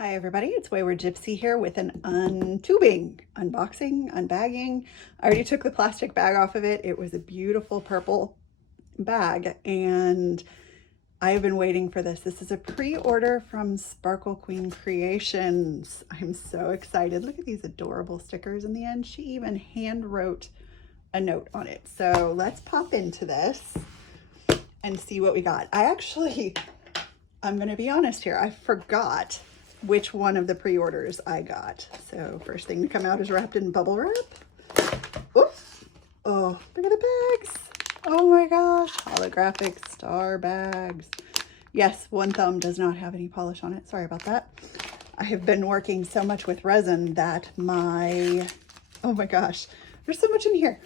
Hi everybody, it's Wayward Gypsy here with an untubing, unboxing, unbagging. I already took the plastic bag off of it. It was a beautiful purple bag and I've been waiting for this. This is a pre-order from Sparkle Queen Creations. I'm so excited. Look at these adorable stickers in the end. She even hand wrote a note on it. So let's pop into this and see what we got. I'm gonna be honest here, I forgot which one of the pre-orders I got. So first thing to come out is wrapped in bubble wrap. Oops. Oh, look at the bags. Oh my gosh, holographic star bags. Yes, one thumb does not have any polish on it. Sorry about that. I have been working so much with resin that oh my gosh, there's so much in here.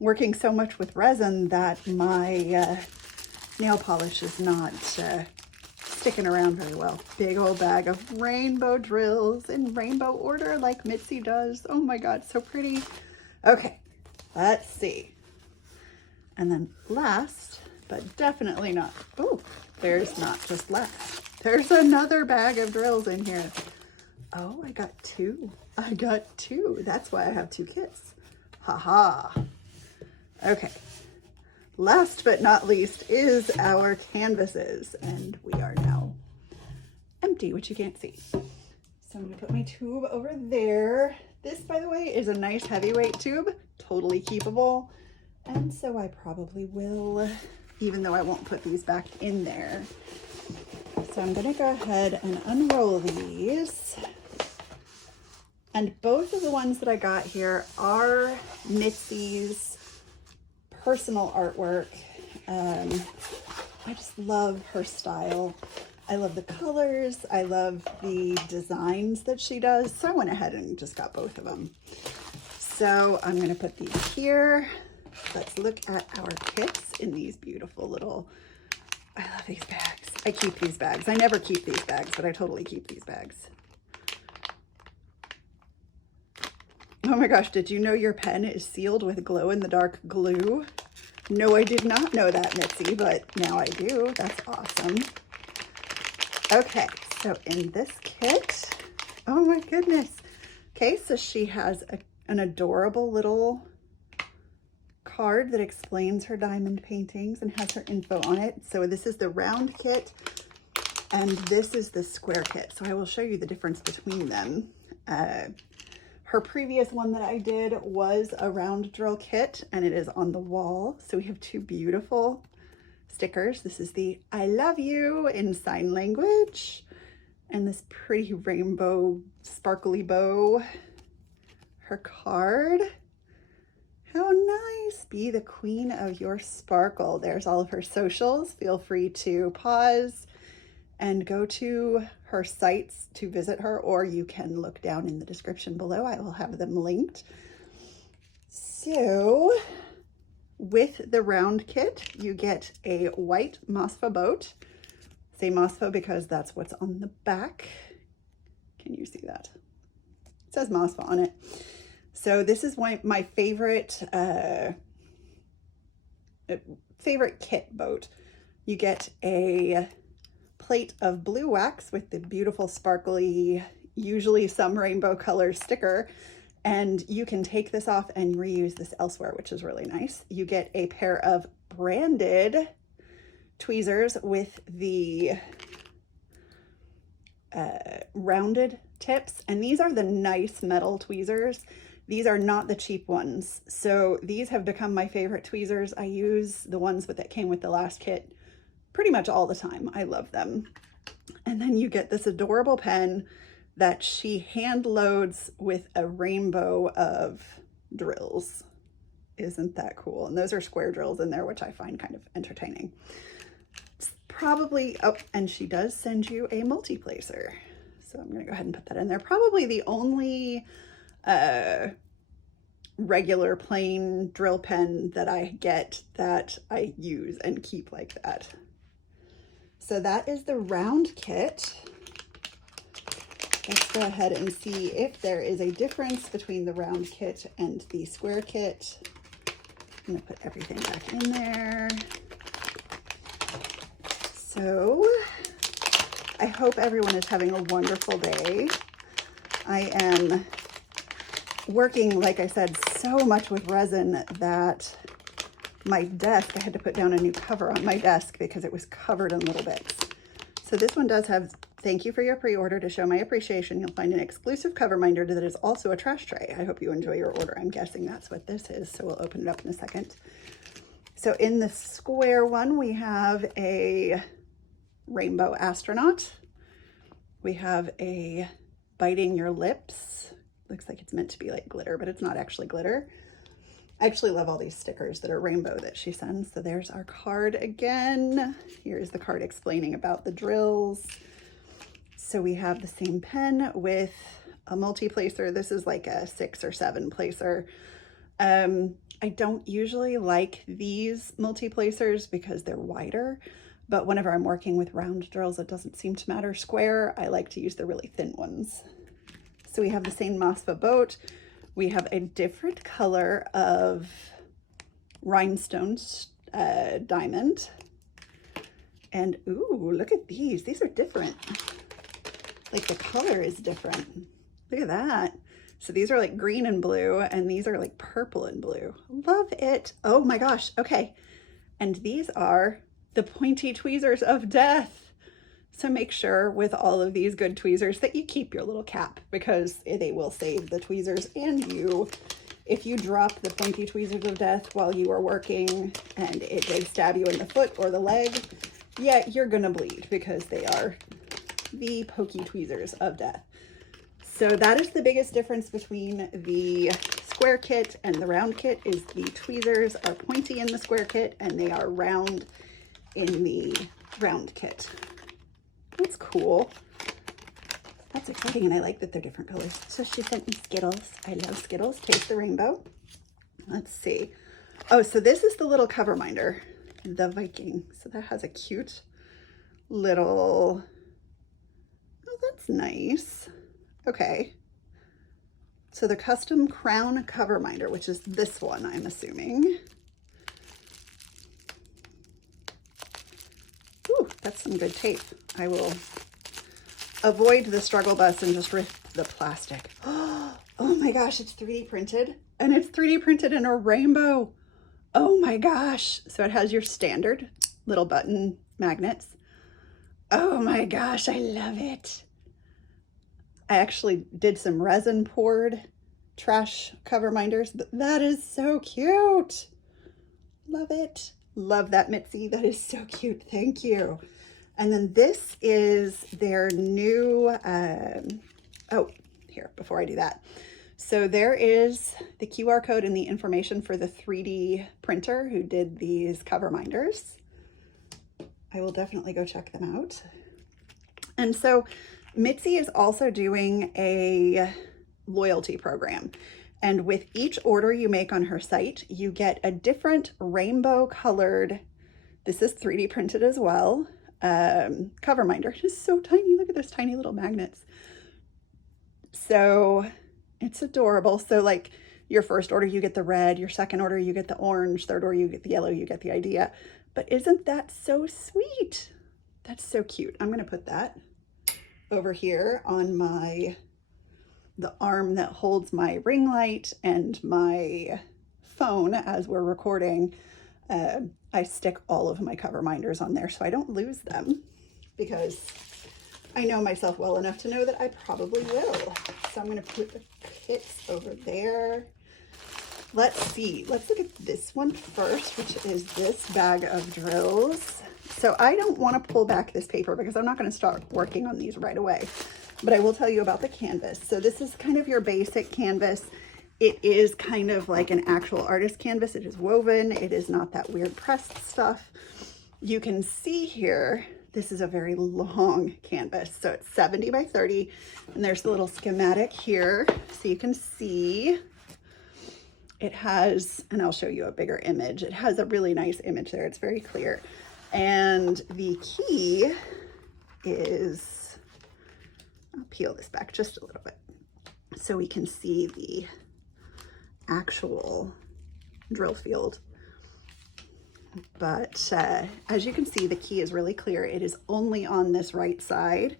Working so much with resin that my nail polish is not sticking around very well. Big old bag of rainbow drills in rainbow order like Mitzi does. Oh my God, so pretty. Okay, let's see. And then last, but definitely not, oh, there's not just last. There's another bag of drills in here. Oh, I got two. I got two. That's why I have two kits. Haha. Okay. Last but not least is our canvases, and we are now empty, which you can't see. So I'm gonna put my tube over there. This, by the way, is a nice heavyweight tube, totally keepable. And so I probably will, even though I won't put these back in there. So I'm gonna go ahead and unroll these. And both of the ones that I got here are Mitzi's personal artwork. I just love her style. I love the colors. I love the designs that she does. So I went ahead and just got both of them. So I'm gonna put these here. Let's look at our kits in these beautiful little, I love these bags. I keep these bags. I never keep these bags, but I totally keep these bags. Oh my gosh, did you know your pen is sealed with glow-in-the-dark glue? No, I did not know that, Mitzi, but now I do. That's awesome. Okay, so in this kit, oh my goodness. Okay, so she has an adorable little card that explains her diamond paintings and has her info on it. So this is the round kit and this is the square kit. So I will show you the difference between them. Her previous one that I did was a round drill kit and it is on the wall. So we have two beautiful stickers. This is the I love you in sign language and this pretty rainbow sparkly bow. Her card. How nice. Be the queen of your sparkle. There's all of her socials. Feel free to pause and go to her sites to visit her, or you can look down in the description below. I will have them linked. So with the round kit, you get a white Mosfa boat. Say Mosfa because that's what's on the back. Can you see that? It says Mosfa on it. So this is my favorite kit boat. You get a plate of blue wax with the beautiful sparkly, usually some rainbow color sticker, and you can take this off and reuse this elsewhere, which is really nice. You get a pair of branded tweezers with the rounded tips, and these are the nice metal tweezers. These are not the cheap ones. So these have become my favorite tweezers. I use the ones that came with the last kit pretty much all the time. I love them. And then you get this adorable pen that she hand loads with a rainbow of drills. Isn't that cool? And those are square drills in there, which I find kind of entertaining. It's probably, oh, and she does send you a multi-placer. So I'm gonna go ahead and put that in there. Probably the only regular plain drill pen that I get that I use and keep like that. So that is the round kit. Let's go ahead and see if there is a difference between the round kit and the square kit. I'm gonna put everything back in there. So I hope everyone is having a wonderful day. I am working, like I said, so much with resin that my desk, I had to put down a new cover on my desk because it was covered in little bits. So this one does have, thank you for your pre-order. To show my appreciation, you'll find an exclusive cover minder that is also a trash tray. I hope you enjoy your order. I'm guessing that's what this is, so we'll open it up in a second. So in the square one, we have a rainbow astronaut. We have a biting your lips. Looks like it's meant to be like glitter, but it's not actually glitter. I actually love all these stickers that are rainbow that she sends. So there's our card again. Here's the card explaining about the drills. So we have the same pen with a multi-placer. This is like a 6 or 7 placer. I don't usually like these multi-placers because they're wider, but whenever I'm working with round drills, it doesn't seem to matter. Square, I like to use the really thin ones. So we have the same MOSFA boat. We have a different color of rhinestone diamond. And ooh, look at these. These are different. Like the color is different. Look at that. So these are like green and blue, and these are like purple and blue. Love it. Oh my gosh. Okay. And these are the pointy tweezers of death. So make sure with all of these good tweezers that you keep your little cap, because they will save the tweezers and you. If you drop the pointy tweezers of death while you are working and they stab you in the foot or the leg, yeah, you're gonna bleed because they are the pokey tweezers of death. So that is the biggest difference between the square kit and the round kit, is the tweezers are pointy in the square kit and they are round in the round kit. That's cool. That's exciting, and I like that they're different colors. So she sent me Skittles. I love Skittles. Taste the rainbow. Let's see. Oh, so this is the little cover minder, the Viking. So that has a cute little, oh, that's nice. Okay. So the custom crown cover minder, which is this one, I'm assuming. Ooh, that's some good tape. I will avoid the struggle bus and just rip the plastic. Oh my gosh, it's 3D printed, and it's 3D printed in a rainbow. Oh my gosh. So it has your standard little button magnets. Oh my gosh, I love it. I actually did some resin poured trash cover minders, but that is so cute. Love it. Love that, Mitzi. That is so cute. Thank you. And then this is their new, oh, here, before I do that. So there is the QR code and the information for the 3D printer who did these cover minders. I will definitely go check them out. And so Mitzi is also doing a loyalty program. And with each order you make on her site, you get a different rainbow colored, this is 3D printed as well, cover minder. It is so tiny. Look at those tiny little magnets. So it's adorable. So like your first order, you get the red, your second order, you get the orange, third order, you get the yellow, you get the idea. But isn't that so sweet? That's so cute. I'm going to put that over here on the arm that holds my ring light and my phone as we're recording. I stick all of my cover minders on there so I don't lose them, because I know myself well enough to know that I probably will. So I'm going to put the kits over there. Let's see. Let's look at this one first, which is this bag of drills. So I don't want to pull back this paper because I'm not going to start working on these right away, but I will tell you about the canvas. So this is kind of your basic canvas. It is kind of like an actual artist canvas. It is woven. It is not that weird pressed stuff. You can see here, this is a very long canvas. So it's 70 by 30, and there's the little schematic here. So you can see it has, and I'll show you a bigger image. It has a really nice image there. It's very clear. And the key is, I'll peel this back just a little bit so we can see the actual drill field. but as you can see, the key is really clear. It is only on this right side,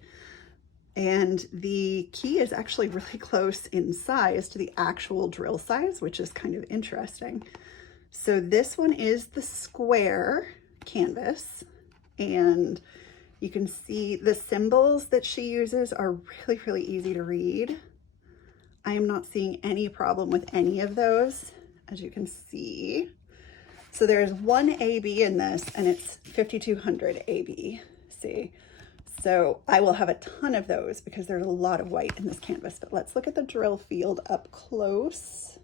and the key is actually really close in size to the actual drill size, which is kind of interesting. So this one is the square canvas, and you can see the symbols that she uses are really, really easy to read. I am not seeing any problem with any of those, as you can see. So there's one AB in this, and it's 5200 AB, see? So I will have a ton of those because there's a lot of white in this canvas, but let's look at the drill field up close.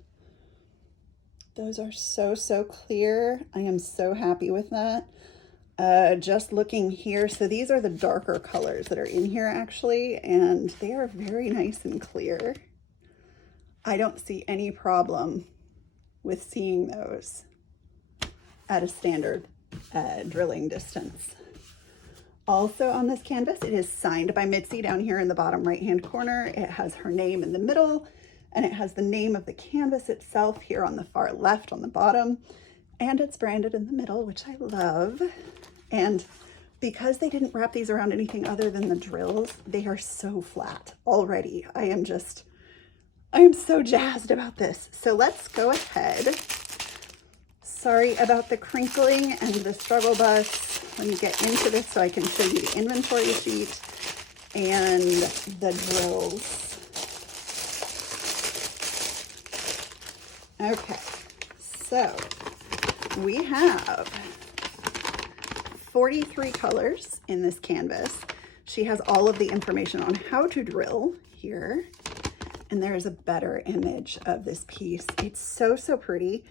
Those are so, so clear. I am so happy with that. Just looking here, so these are the darker colors that are in here actually, and they are very nice and clear. I don't see any problem with seeing those at a standard drilling distance. Also on this canvas, it is signed by Mitzi down here in the bottom right-hand corner. It has her name in the middle, and it has the name of the canvas itself here on the far left on the bottom, and it's branded in the middle, which I love. And because they didn't wrap these around anything other than the drills, they are so flat already. I am so jazzed about this. So let's go ahead. Sorry about the crinkling and the struggle bus. Let me get into this so I can show you the inventory sheet and the drills. Okay, so we have 43 colors in this canvas. She has all of the information on how to drill here. And there's a better image of this piece. It's so, so pretty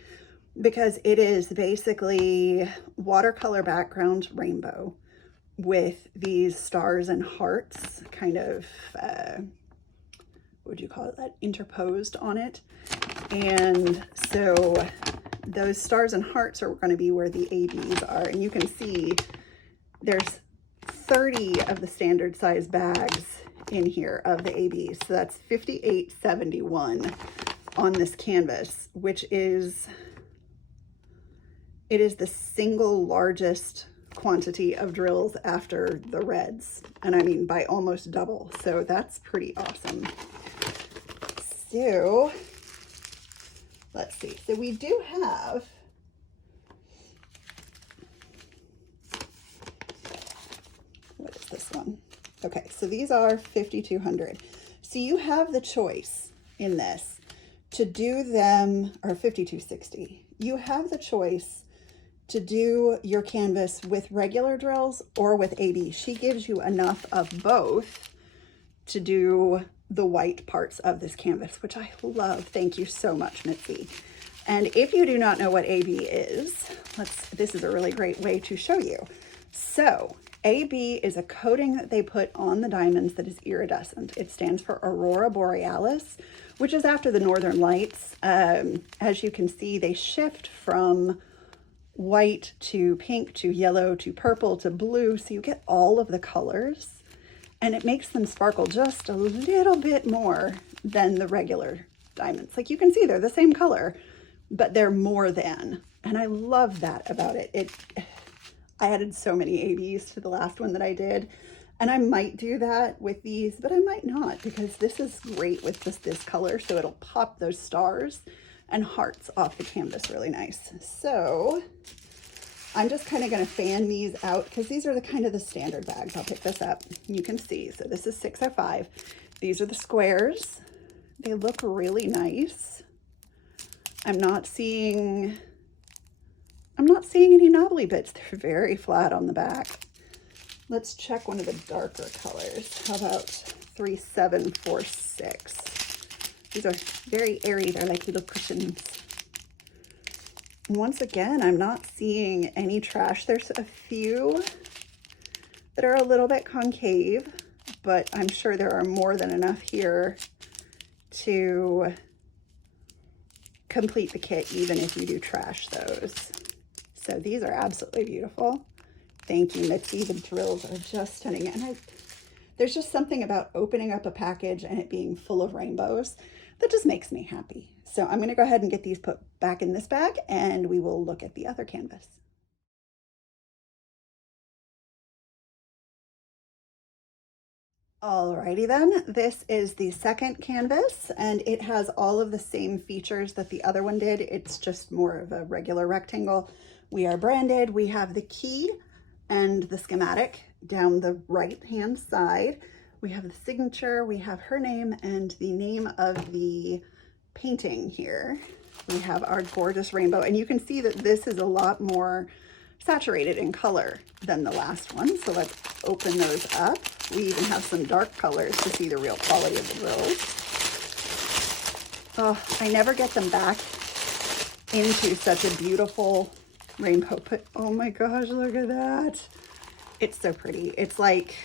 because it is basically watercolor background rainbow with these stars and hearts kind of, what would you call it, that interposed on it. And so those stars and hearts are going to be where the ABs are. And you can see there's 30 of the standard size bags in here of the ABs. So that's 5871 on this canvas, which is, it is the single largest quantity of drills after the reds. And I mean by almost double. So that's pretty awesome. So let's see. So we do have what is this one? Okay, so these are 5200. So you have the choice in this to do them, or 5260. You have the choice to do your canvas with regular drills or with AB. She gives you enough of both to do the white parts of this canvas, which I love. Thank you so much, Mitzi. And if you do not know what AB is, this is a really great way to show you. So AB is a coating that they put on the diamonds that is iridescent. It stands for Aurora Borealis, which is after the Northern Lights. As you can see, they shift from white to pink to yellow to purple to blue. So you get all of the colors. And it makes them sparkle just a little bit more than the regular diamonds. Like you can see, they're the same color, but they're more than. And I love that about it. I added so many ABs to the last one that I did. And I might do that with these, but I might not, because this is great with just this color. So it'll pop those stars and hearts off the canvas really nice. So I'm just kind of going to fan these out because these are the kind of the standard bags. I'll pick this up. You can see. So this is 605. These are the squares. They look really nice. I'm not seeing any knobbly bits. They're very flat on the back. Let's check one of the darker colors. How about 3746? These are very airy. They're like little cushions. And once again, I'm not seeing any trash. There's a few that are a little bit concave, but I'm sure there are more than enough here to complete the kit, even if you do trash those. So these are absolutely beautiful. Thank you, Mitzi. The drills are just stunning. And there's just something about opening up a package and it being full of rainbows that just makes me happy. So I'm going to go ahead and get these put back in this bag and we will look at the other canvas. Alrighty then, this is the second canvas and it has all of the same features that the other one did. It's just more of a regular rectangle. We are branded. We have the key and the schematic down the right hand side. We have the signature, we have her name and the name of the painting here. We have our gorgeous rainbow, and you can see that this is a lot more saturated in color than the last one. So let's open those up. We even have some dark colors to see the real quality of the drills. Oh, I never get them back into such a beautiful rainbow, but oh my gosh, look at that. It's so pretty. It's like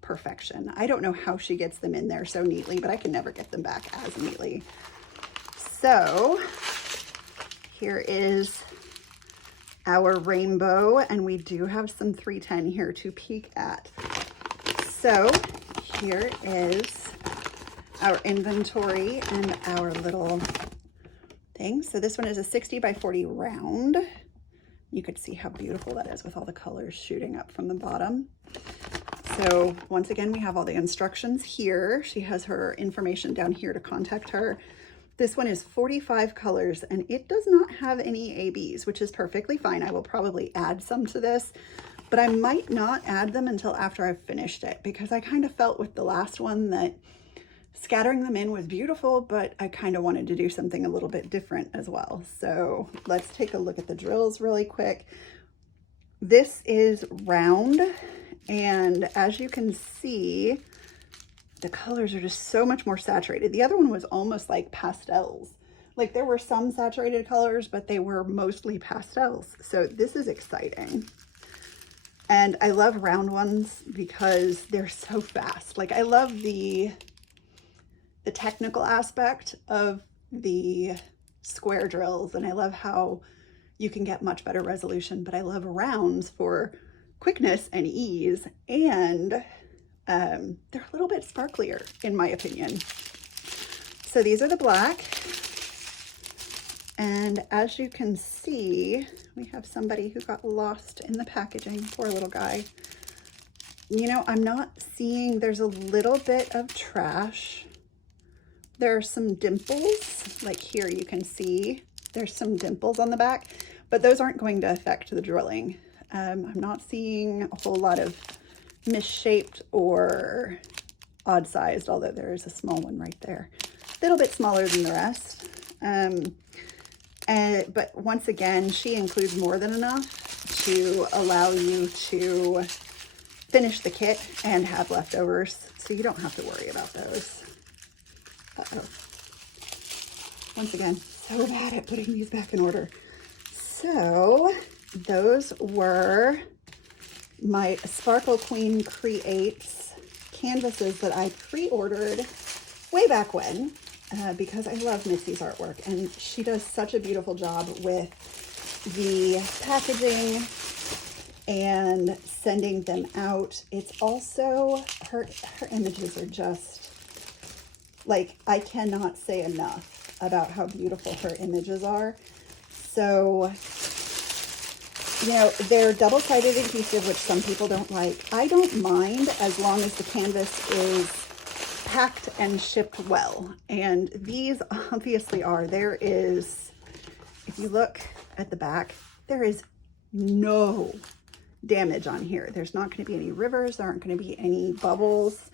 perfection. I don't know how she gets them in there so neatly, but I can never get them back as neatly. So here is our rainbow, and we do have some 310 here to peek at. So here is our inventory and our little thing. So this one is a 60 by 40 round. You could see how beautiful that is with all the colors shooting up from the bottom. So once again, we have all the instructions here. She has her information down here to contact her. This one is 45 colors and it does not have any ABs, which is perfectly fine. I will probably add some to this, but I might not add them until after I've finished it, because I kind of felt with the last one that scattering them in was beautiful, but I kind of wanted to do something a little bit different as well. So let's take a look at the drills really quick. This is round, and as you can see, the colors are just so much more saturated. The other one was almost like pastels. Like there were some saturated colors, but they were mostly pastels. So this is exciting. And I love round ones because they're so fast. Like I love the technical aspect of the square drills, and I love how you can get much better resolution, but I love rounds for quickness and ease, and they're a little bit sparklier in my opinion. So these are the black, and as you can see, we have somebody who got lost in the packaging. Poor little guy. You know, I'm not seeing, there's a little bit of trash. There are some dimples, like here you can see there's some dimples on the back, but those aren't going to affect the drilling. I'm not seeing a whole lot of misshaped or odd sized, although there is a small one right there, a little bit smaller than the rest. But once again, she includes more than enough to allow you to finish the kit and have leftovers, so you don't have to worry about those. Uh-oh. Once again, so bad at putting these back in order. So those were my Sparkle Queen Creates canvases that I pre-ordered way back when, because I love Mitzi's artwork, and she does such a beautiful job with the packaging and sending them out. It's also, her images are just, like, I cannot say enough about how beautiful her images are. So, you know, they're double-sided adhesive, which some people don't like. I don't mind as long as the canvas is packed and shipped well. And these obviously are. There is, if you look at the back, there is no damage on here. There's not going to be any rivers. There aren't going to be any bubbles.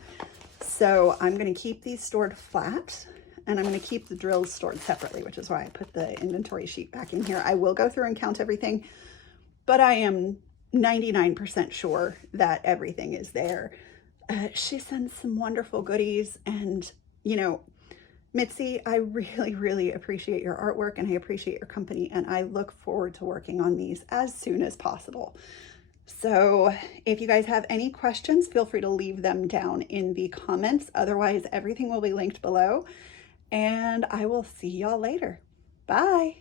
So I'm going to keep these stored flat, and I'm going to keep the drills stored separately, which is why I put the inventory sheet back in here. I will go through and count everything, but I am 99% sure that everything is there. She sends some wonderful goodies, and, you know, Mitzi, I really, really appreciate your artwork, and I appreciate your company, and I look forward to working on these as soon as possible. So if you guys have any questions, feel free to leave them down in the comments. Otherwise, everything will be linked below, and I will see y'all later. Bye.